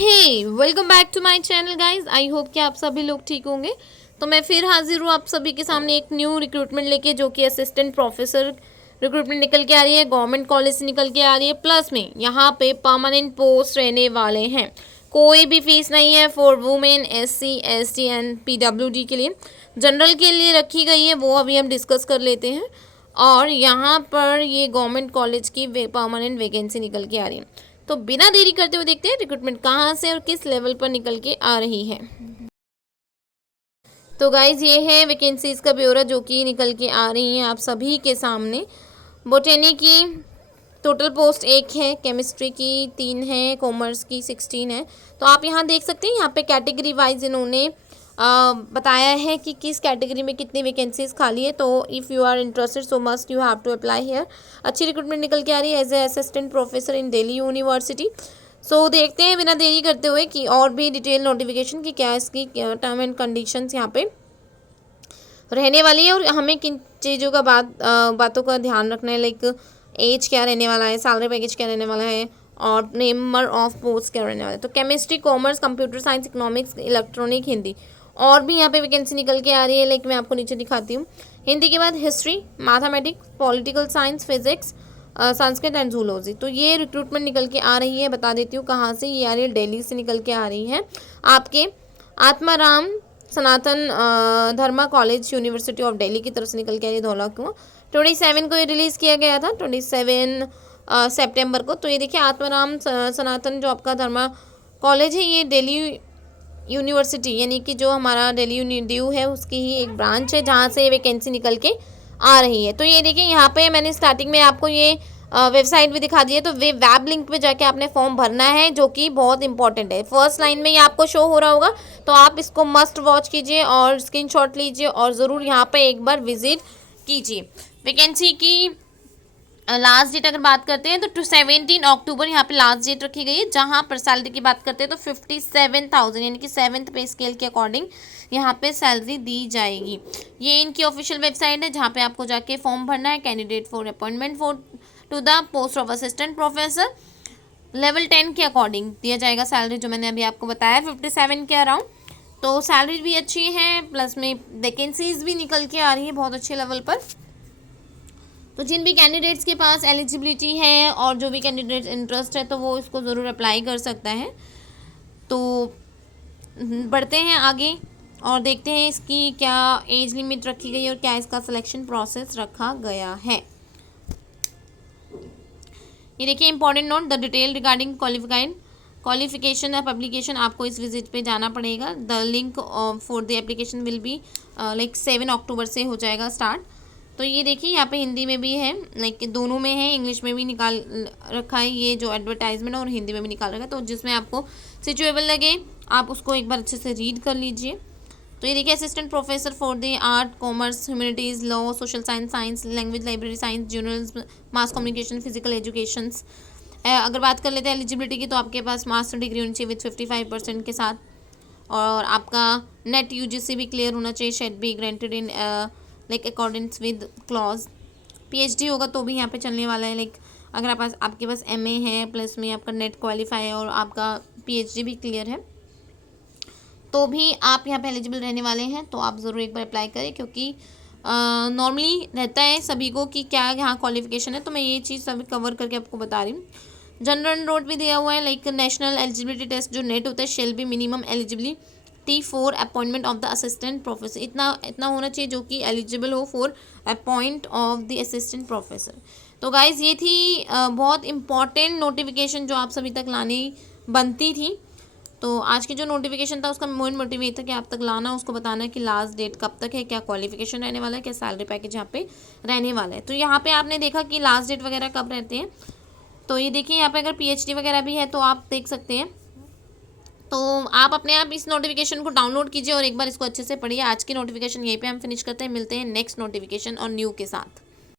Hey welcome back to my channel guys. I hope कि आप सभी लोग ठीक होंगे। तो मैं फिर हाजिर हूँ आप सभी के सामने एक न्यू रिक्रूटमेंट लेके, जो कि असिस्टेंट प्रोफेसर रिक्रूटमेंट निकल के आ रही है, गवर्नमेंट कॉलेज से निकल के आ रही है। प्लस में यहाँ पे परमानेंट पोस्ट रहने वाले हैं। कोई भी फीस नहीं है for women, SC, ST and PWD के लिए। जनरल के लिए रखी गई है, वो अभी हम डिस्कस कर लेते हैं। और यहाँ पर ये गवर्नमेंट कॉलेज की परमानेंट वैकेंसी निकल के आ रही है। तो बिना देरी करते हुए देखते हैं रिक्रूटमेंट कहाँ से और किस लेवल पर निकल के आ रही है। तो गाइज ये है वैकेंसीज का ब्यौरा जो कि निकल के आ रही हैं आप सभी के सामने। बोटेनी की टोटल पोस्ट 1 है, केमिस्ट्री की 3 है, कॉमर्स की 16 है। तो आप यहाँ देख सकते हैं, यहाँ पे कैटेगरी वाइज इन्होंने बताया है कि किस कैटेगरी में कितनी वैकेंसीज खाली है। तो if you are interested so must you have to apply here. अच्छी रिक्रूटमेंट निकल के आ रही है as a assistant professor in Delhi University. So देखते हैं बिना देरी करते हुए कि और भी डिटेल नोटिफिकेशन की क्या इसकी टर्म एंड कंडीशंस यहाँ पे रहने वाली है और हमें किन चीज़ों का बातों का ध्यान रखना है। लाइक एज क्या रहने वाला है, सैलरी पैकेज क्या रहने वाला है और नंबर ऑफ पोस्ट क्या रहने वाला है। तो chemistry, commerce, computer science, economics, electronic, Hindi और भी यहाँ पे वैकेंसी निकल के आ रही है। लाइक मैं आपको नीचे दिखाती हूँ। हिंदी के बाद history, mathematics, political science, physics, Sanskrit and zoology. तो ये रिक्रूटमेंट निकल के आ रही है। बता देती हूँ कहाँ से ये आ रही है। दिल्ली से निकल के आ रही है। आपके आत्माराम सनातन धर्मा कॉलेज यूनिवर्सिटी ऑफ दिल्ली की तरफ से निकल के आ रही है। धौलाकुआं 27 को ये रिलीज़ किया गया था, 27 सितंबर को। तो ये देखिए आत्माराम सनातन जो आपका धर्मा कॉलेज है, ये दिल्ली यूनिवर्सिटी यानी कि जो हमारा दिल्ली ड्यू है उसकी ही एक ब्रांच है जहाँ से वैकेंसी निकल के आ रही है। तो ये देखिए यहाँ पे मैंने स्टार्टिंग में आपको ये वेबसाइट भी दिखा दी है। तो वेब लिंक पे जाके आपने फॉर्म भरना है, जो कि बहुत इंपॉर्टेंट है। फर्स्ट लाइन में ये आपको शो हो रहा होगा, तो आप इसको मस्ट वॉच कीजिए और स्क्रीनशॉट लीजिए और ज़रूर यहाँ पे एक बार विजिट कीजिए। वैकेंसी की लास्ट डेट अगर बात करते हैं तो 17 अक्टूबर यहाँ पे लास्ट डेट रखी गई है। जहाँ पर सैलरी की बात करते हैं तो 57,000 यानी कि 7th पे स्केल के अकॉर्डिंग यहाँ पे सैलरी दी जाएगी। ये इनकी ऑफिशियल वेबसाइट है जहाँ पे आपको जाके फॉर्म भरना है। Candidate for appointment for to the post of assistant professor level 10 के अकॉर्डिंग दिया जाएगा सैलरी, जो मैंने अभी आपको बताया 57 के अराउंड। तो सैलरी भी अच्छी है, प्लस में वैकेंसीज भी निकल के आ रही है बहुत अच्छे लेवल पर। तो जिन भी कैंडिडेट्स के पास एलिजिबिलिटी है और जो भी कैंडिडेट इंटरेस्ट है तो वो इसको ज़रूर अप्लाई कर सकता है। तो बढ़ते हैं आगे और देखते हैं इसकी क्या एज लिमिट रखी गई है और क्या इसका सिलेक्शन प्रोसेस रखा गया है। ये देखिए important note, the detail regarding qualification of application. आपको इस विजिट पे जाना पड़ेगा। The link for the application will be like 7 अक्टूबर से हो जाएगा स्टार्ट। तो ये देखिए यहाँ पे हिंदी में भी है, लाइक दोनों में है, इंग्लिश में भी निकाल रखा है ये जो एडवर्टाइजमेंट, और हिंदी में भी निकाल रखा है। तो जिसमें आपको सिचुएबल लगे आप उसको एक बार अच्छे से रीड कर लीजिए। तो ये देखिए assistant professor for the art, commerce, humanities, law, social science, language, library science, journalism, mass communication, physical educations. अगर बात कर लेते हैं एलिजिबिलिटी की, तो आपके पास मास्टर डिग्री होनी चाहिए विथ 55% के साथ, और आपका नेट UGC भी क्लियर होना चाहिए। Shall be granted in like accordance with clause. PhD होगा तो भी यहाँ पे चलने वाला है। लाइक अगर आपके पास MA है, प्लस में आपका नेट क्वालिफाई है और आपका PhD भी क्लियर है, तो भी आप यहाँ पे एलिजिबल रहने वाले हैं। तो आप ज़रूर एक बार अप्लाई करें, क्योंकि नॉर्मली रहता है सभी को कि क्या यहाँ क्वालिफिकेशन है। तो मैं ये चीज़ सभी कवर करके आपको बता रही हूँ। जनरल नोट भी दिया हुआ है, लाइक नेशनल एलिजिबिलिटी टेस्ट जो नेट होता है shall be minimum eligibility for appointment of the assistant professor. इतना होना चाहिए जो कि एलिजिबल हो for appoint of the assistant professor. तो गाइज ये थी बहुत इंपॉर्टेंट नोटिफिकेशन जो आप सभी तक लानी बनती थी। तो आज की जो नोटिफिकेशन था उसका मेन मोटिव ये था कि आप तक लाना, उसको बताना कि लास्ट डेट कब तक है, क्या क्वालिफिकेशन रहने वाला है, क्या सैलरी पैकेज यहाँ पे रहने वाला है। तो यहाँ पे आपने देखा कि लास्ट डेट वगैरह कब रहते हैं। तो ये देखिए यहाँ पे अगर PhD वगैरह भी है तो आप देख सकते हैं। तो आप अपने आप इस नोटिफिकेशन को डाउनलोड कीजिए और एक बार इसको अच्छे से पढ़िए। आज की नोटिफिकेशन यहीं पे हम फिनिश करते हैं। मिलते हैं नेक्स्ट नोटिफिकेशन और न्यू के साथ।